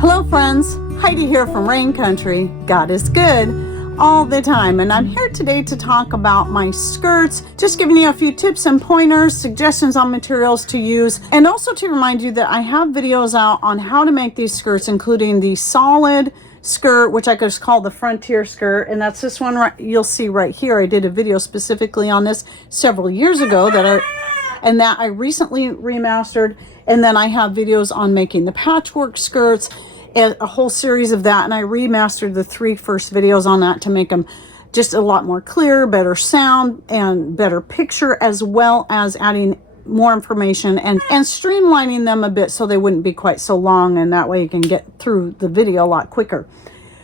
Hello friends, Heidi here from Rain Country. God is good all the time, and I'm here today to talk about my skirts, just giving you a few tips and pointers, suggestions on materials to use, and also to remind you that I have videos out on how to make these skirts, including the solid skirt, which I just call the frontier skirt, and that's this one you'll see right here. I did a video specifically on this several years ago that I recently remastered. And then I have videos on making the patchwork skirts and a whole series of that. And I remastered the 3 first videos on that to make them just a lot more clear, better sound, and better picture, as well as adding more information and streamlining them a bit so they wouldn't be quite so long. And that way you can get through the video a lot quicker.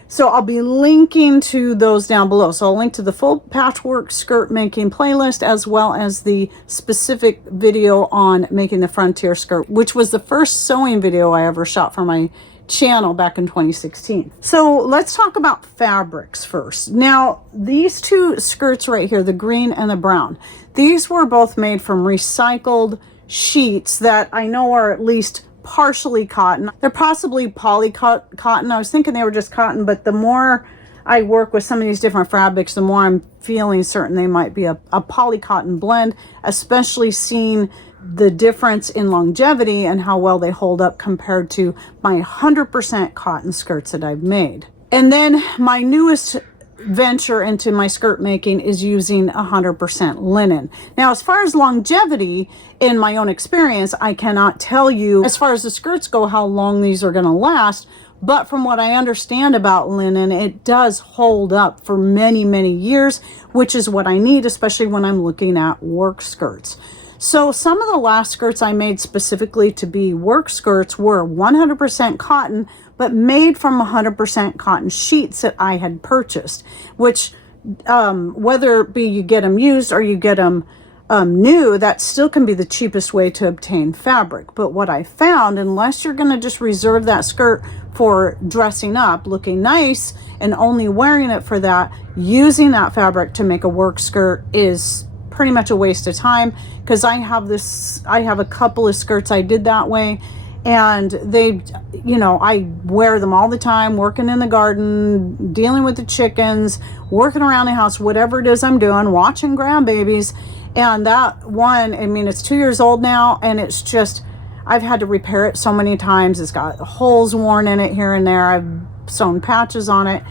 So I'll be linking to those down below. So I'll link to the full patchwork skirt making playlist, as well as the specific video on making the frontier skirt, which was the first sewing video I ever shot for my channel back in 2016. So let's talk about fabrics first. Now, these 2 skirts right here, the green and the brown, these were both made from recycled sheets that I know are at least partially cotton. They're possibly poly cotton. I was thinking they were just cotton, but the more I work with some of these different fabrics, the more I'm feeling certain they might be a poly cotton blend, especially seeing the difference in longevity and how well they hold up compared to my 100% cotton skirts that I've made. And then my newest venture into my skirt making is using 100% linen. Now, as far as longevity, in my own experience, I cannot tell you as far as the skirts go how long these are going to last, but from what I understand about linen, it does hold up for many, many years, which is what I need, especially when I'm looking at work skirts. So some of the last skirts I made specifically to be work skirts were 100% cotton, but made from 100% cotton sheets that I had purchased, which whether it be you get them used or you get them new, that still can be the cheapest way to obtain fabric. But what I found, unless you're going to just reserve that skirt for dressing up, looking nice, and only wearing it for that, using that fabric to make a work skirt is pretty much a waste of time, because I have a couple of skirts I did that way, and they, I wear them all the time, working in the garden, dealing with the chickens, working around the house, whatever it is I'm doing, watching grandbabies. And that one, I mean, it's 2 years old now, and it's just, I've had to repair it so many times. It's got holes worn in it here and there. I've sewn patches on it.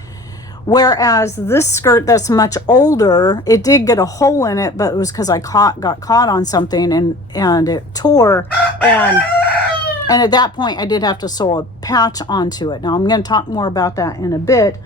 Whereas this skirt that's much older, it did get a hole in it, but it was because I got caught on something and it tore. And at that point, I did have to sew a patch onto it. Now, I'm going to talk more about that in a bit.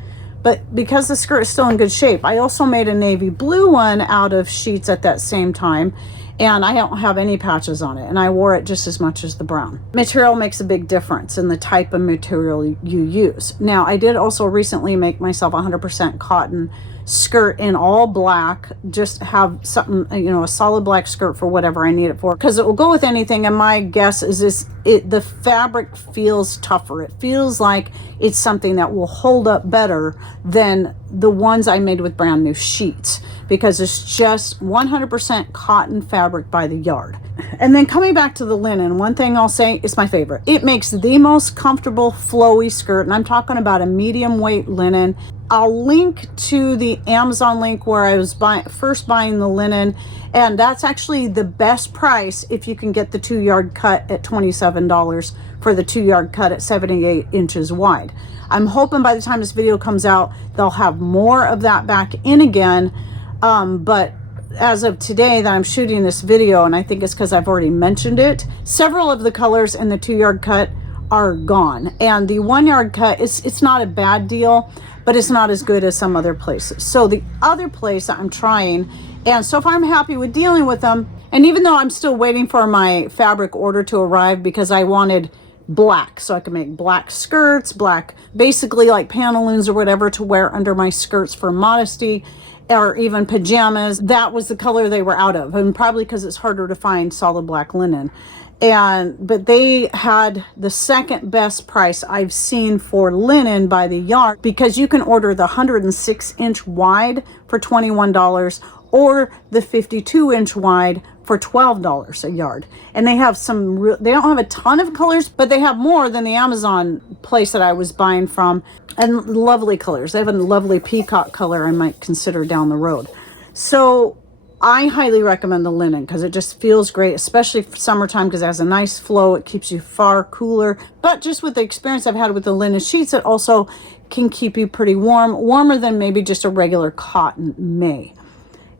But because the skirt is still in good shape, I also made a navy blue one out of sheets at that same time. And I don't have any patches on it. And I wore it just as much as the brown. Material makes a big difference in the type of material you use. Now, I did also recently make myself a 100% cotton skirt in all black. Just have something, a solid black skirt for whatever I need it for, because it will go with anything. And my guess is the fabric feels tougher. It feels like it's something that will hold up better than the ones I made with brand new sheets, because it's just 100% cotton fabric by the yard. And then coming back to the linen, one thing I'll say is my favorite. It makes the most comfortable flowy skirt, and I'm talking about a medium weight linen. I'll link to the Amazon link where I was first buying the linen, and that's actually the best price if you can get the 2-yard cut at $27 for the 2-yard cut at 78 inches wide. I'm hoping by the time this video comes out, they'll have more of that back in again. But as of today that I'm shooting this video, and I think it's because I've already mentioned it, several of the colors in the 2-yard cut are gone. And the 1-yard cut, it's not a bad deal, but it's not as good as some other places. So the other place that I'm trying, and so far I'm happy with dealing with them. And even though I'm still waiting for my fabric order to arrive, because I wanted black, so I can make black skirts, black, basically like pantaloons or whatever to wear under my skirts for modesty, or even pajamas. That was the color they were out of, and probably because it's harder to find solid black linen. But they had the second best price I've seen for linen by the yard, because you can order the 106-inch wide for $21 or the 52-inch wide for $12 a yard. And they have they don't have a ton of colors, but they have more than the Amazon place that I was buying from, and lovely colors. They have a lovely peacock color I might consider down the road. So I highly recommend the linen because it just feels great, especially for summertime, because it has a nice flow. It keeps you far cooler. But just with the experience I've had with the linen sheets, it also can keep you pretty warm, warmer than maybe just a regular cotton may.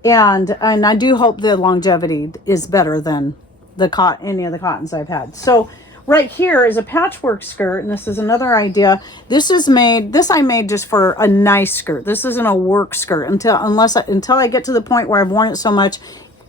And I do hope the longevity is better than any of the cottons I've had. So right here is a patchwork skirt, and this is another idea. This I made just for a nice skirt. This isn't a work skirt until I get to the point where I've worn it so much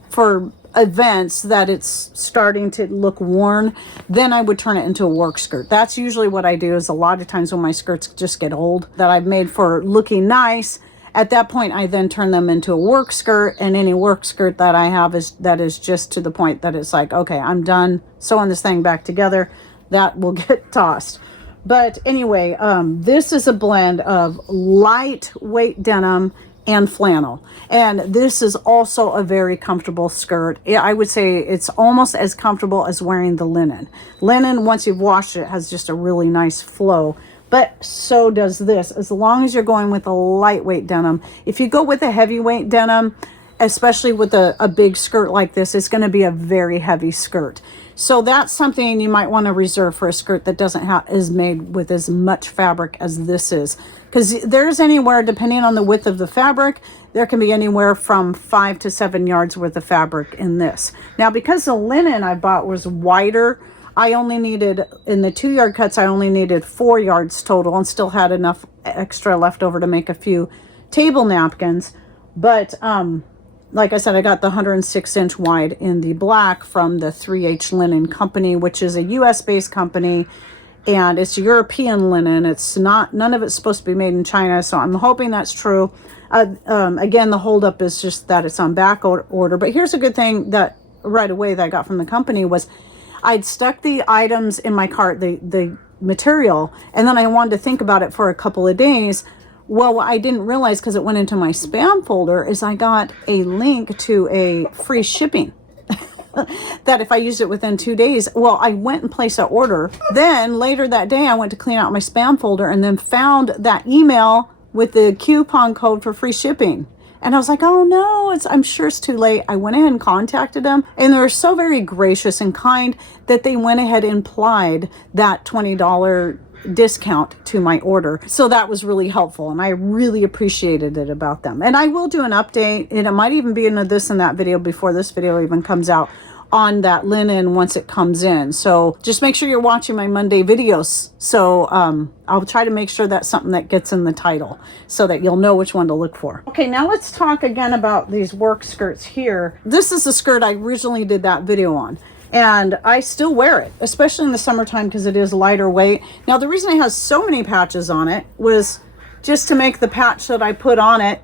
for events that it's starting to look worn, then I would turn it into a work skirt. That's usually what I do. Is a lot of times when my skirts just get old that I've made for looking nice, at that point I then turn them into a work skirt, and any work skirt that I have that is just to the point that it's like, okay, I'm done sewing this thing back together, that will get tossed. But anyway, this is a blend of lightweight denim and flannel, and this is also a very comfortable skirt. I would say it's almost as comfortable as wearing the linen. Linen, once you've washed it, has just a really nice flow, but so does this, as long as you're going with a lightweight denim. If you go with a heavyweight denim, especially with a big skirt like this, it's going to be a very heavy skirt. So that's something you might want to reserve for a skirt that is made with as much fabric as this is. Because there's anywhere, depending on the width of the fabric, there can be anywhere from 5 to 7 yards worth of fabric in this. Now, because the linen I bought was wider, I only needed, in the 2-yard cuts, I only needed 4 yards total, and still had enough extra left over to make a few table napkins. But like I said, I got the 106-inch wide in the black from the 3H Linen Company, which is a US-based company, and it's European linen. It's not, none of it's supposed to be made in China, so I'm hoping that's true. Again, the holdup is just that it's on back order. But here's a good thing that right away that I got from the company was I'd stuck the items in my cart, the material, and then I wanted to think about it for a couple of days. Well, what I didn't realize, because it went into my spam folder, is I got a link to a free shipping that if I used it within 2 days. Well, I went and placed an order. Then later that day, I went to clean out my spam folder and then found that email with the coupon code for free shipping. And I was like, oh no, I'm sure it's too late. I went ahead and contacted them, and they were so very gracious and kind that they went ahead and applied that $20 discount to my order. So that was really helpful, and I really appreciated it about them. And I will do an update, and it might even be in this and that video before this video even comes out, on that linen once it comes in. So just make sure you're watching my Monday videos. So I'll try to make sure that's something that gets in the title so that you'll know which one to look for. Okay, now let's talk again about these work skirts here. This is the skirt I originally did that video on, and I still wear it, especially in the summertime, because it is lighter weight. Now, the reason it has so many patches on it was just to make the patch that I put on it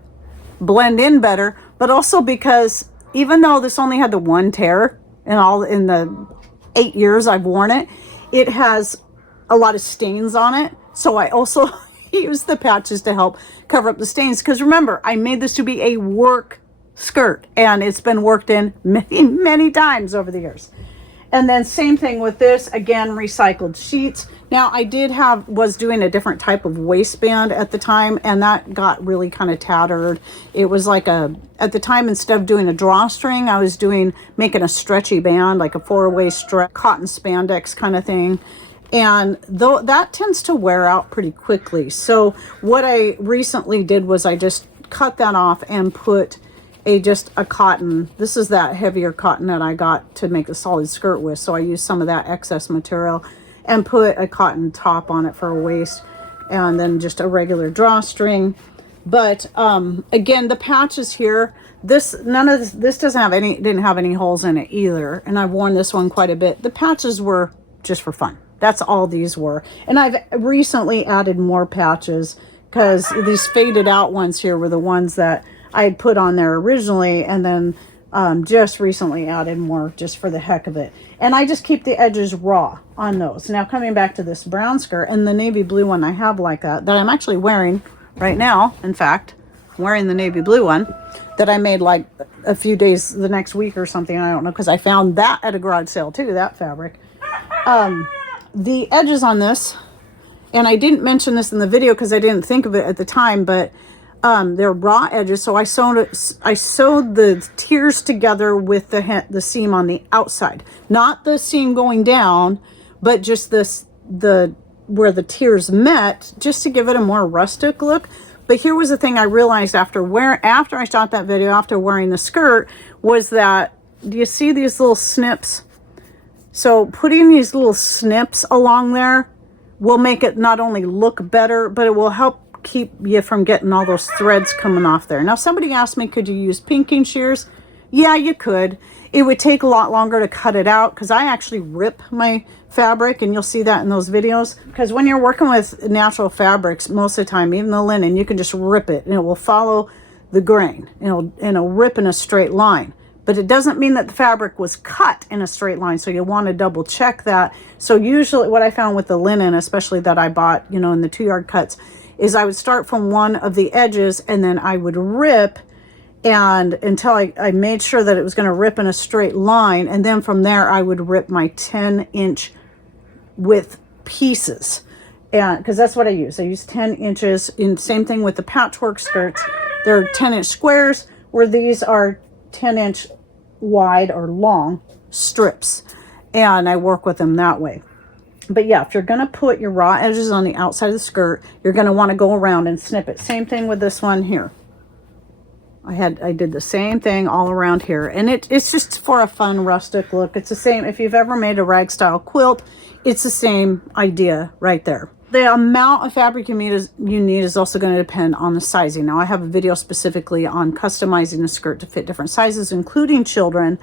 blend in better, but also because even though this only had the one tear in the 8 years I've worn it, it has a lot of stains on it. So I also use the patches to help cover up the stains, because remember, I made this to be a work skirt, and it's been worked in many times over the years. And then same thing with this, again, recycled sheets. Now, I was doing a different type of waistband at the time, and that got really kind of tattered. It was like at the time, instead of doing a drawstring, I was making a stretchy band, like a 4-way cotton spandex kind of thing. And though that tends to wear out pretty quickly. So what I recently did was I just cut that off and put just a cotton. This is that heavier cotton that I got to make a solid skirt with. So I used some of that excess material and put a cotton top on it for a waist, and then just a regular drawstring. But again, the patches here, this didn't have any holes in it either. And I've worn this one quite a bit. The patches were just for fun. That's all these were. And I've recently added more patches, because these faded out ones here were the ones that I had put on there originally, and then just recently added more just for the heck of it. And I just keep the edges raw on those. Now, coming back to this brown skirt and the navy blue one I have like that I'm actually wearing right now. In fact, wearing the navy blue one that I made like a few days the next week or something. I don't know, because I found that at a garage sale too, that fabric. The edges on this, and I didn't mention this in the video because I didn't think of it at the time, but they're raw edges. So I sewed the tiers together with the seam on the outside, not the seam going down, but just where the tiers met, just to give it a more rustic look. But here was the thing I realized after I shot that video, after wearing the skirt, was that, do you see these little snips? So putting these little snips along there will make it not only look better, but it will help keep you from getting all those threads coming off there. Now, somebody asked me, could you use pinking shears? Yeah, you could. It would take a lot longer to cut it out, because I actually rip my fabric, and you'll see that in those videos. Because when you're working with natural fabrics, most of the time, even the linen, you can just rip it and it will follow the grain, and it'll rip in a straight line. But it doesn't mean that the fabric was cut in a straight line, so you want to double check that. So usually what I found with the linen, especially that I bought, in the 2-yard cuts, is I would start from one of the edges, and then I would rip, and until I made sure that it was going to rip in a straight line, and then from there I would rip my 10-inch width pieces, and because that's what I use. I use 10 inches. And same thing with the patchwork skirts. They're 10-inch squares, where these are 10-inch wide or long strips, and I work with them that way. But yeah, if you're going to put your raw edges on the outside of the skirt, you're going to want to go around and snip it. Same thing with this one here. I did the same thing all around here, and it's just for a fun rustic look. It's the same if you've ever made a rag style quilt. It's the same idea right there. The amount of fabric you need is also going to depend on the sizing. Now, I have a video specifically on customizing the skirt to fit different sizes, including children.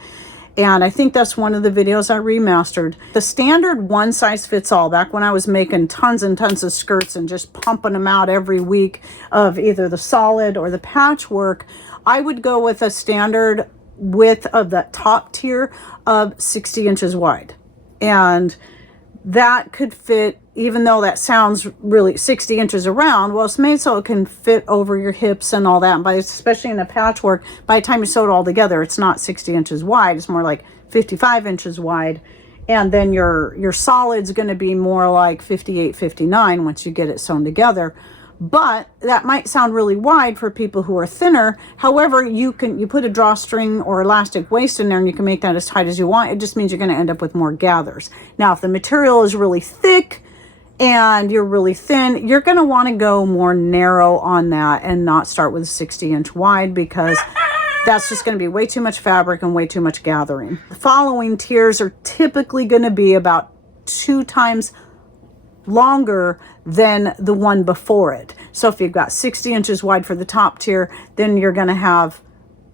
And I think that's one of the videos I remastered. The standard one size fits all, back when I was making tons and tons of skirts and just pumping them out every week of either the solid or the patchwork, I would go with a standard width of that top tier of 60 inches wide. And that could fit, even though that sounds really 60 inches around, well, it's made so it can fit over your hips and all that. But especially in a patchwork, by the time you sew it all together, it's not 60 inches wide. It's more like 55 inches wide. And then your solid's going to be more like 58, 59 once you get it sewn together. But that might sound really wide for people who are thinner. However, you put a drawstring or elastic waist in there, and you can make that as tight as you want. It just means you're going to end up with more gathers. Now, if the material is really thick and you're really thin, you're going to want to go more narrow on that and not start with a 60-inch wide, because that's just going to be way too much fabric and way too much gathering. The following tiers are typically going to be about 2 times longer than the one before it. So if you've got 60 inches wide for the top tier, then you're going to have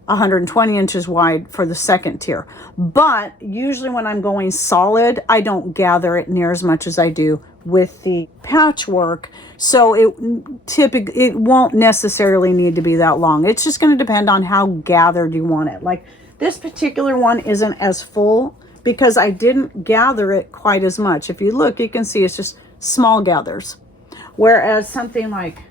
120 inches wide for the second tier. But usually when I'm going solid, I don't gather it near as much as I do with the patchwork. So it won't necessarily need to be that long. It's just going to depend on how gathered you want it. Like this particular one isn't as full because I didn't gather it quite as much. If you look, you can see it's just small gathers. Whereas something like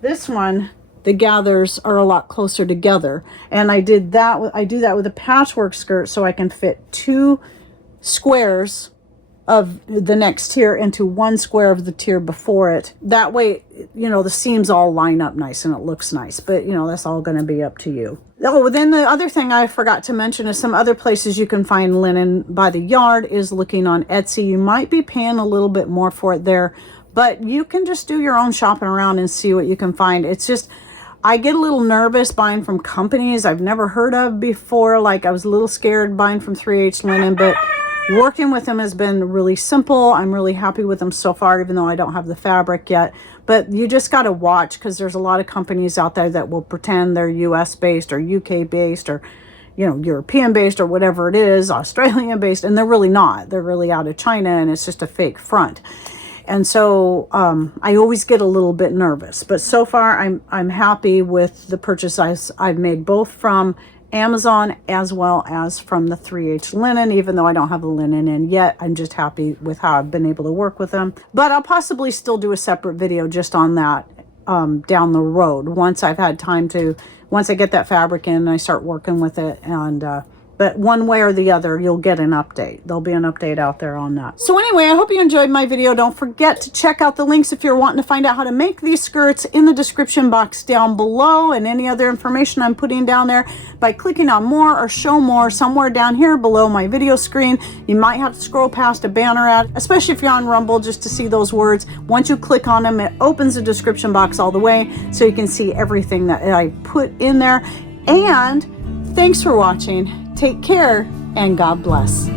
this one, the gathers are a lot closer together. And I do that with a patchwork skirt, so I can fit 2 squares of the next tier into 1 square of the tier before it. That way, the seams all line up nice and it looks nice. But, that's all going to be up to you. Oh, then the other thing I forgot to mention is some other places you can find linen by the yard is looking on Etsy. You might be paying a little bit more for it there, but you can just do your own shopping around and see what you can find. It's just, I get a little nervous buying from companies I've never heard of before. Like I was a little scared buying from 3H Linen, but working with them has been really simple. I'm really happy with them so far, even though I don't have the fabric yet. But you just got to watch, because there's a lot of companies out there that will pretend they're US based or UK based or, European based or whatever it is, Australian based, and they're really not. They're really out of China, and it's just a fake front. And so I always get a little bit nervous. But so far, I'm happy with the purchases I've made, both from Amazon as well as from the 3H Linen. Even though I don't have the linen in yet, I'm just happy with how I've been able to work with them. But I'll possibly still do a separate video just on that down the road once I've had time to, once I get that fabric in and I start working with it. And but one way or the other, you'll get an update. There'll be an update out there on that. So anyway, I hope you enjoyed my video. Don't forget to check out the links if you're wanting to find out how to make these skirts in the description box down below, and any other information I'm putting down there by clicking on more or show more somewhere down here below my video screen. You might have to scroll past a banner ad, especially if you're on Rumble, just to see those words. Once you click on them, it opens the description box all the way so you can see everything that I put in there. And thanks for watching. Take care and God bless.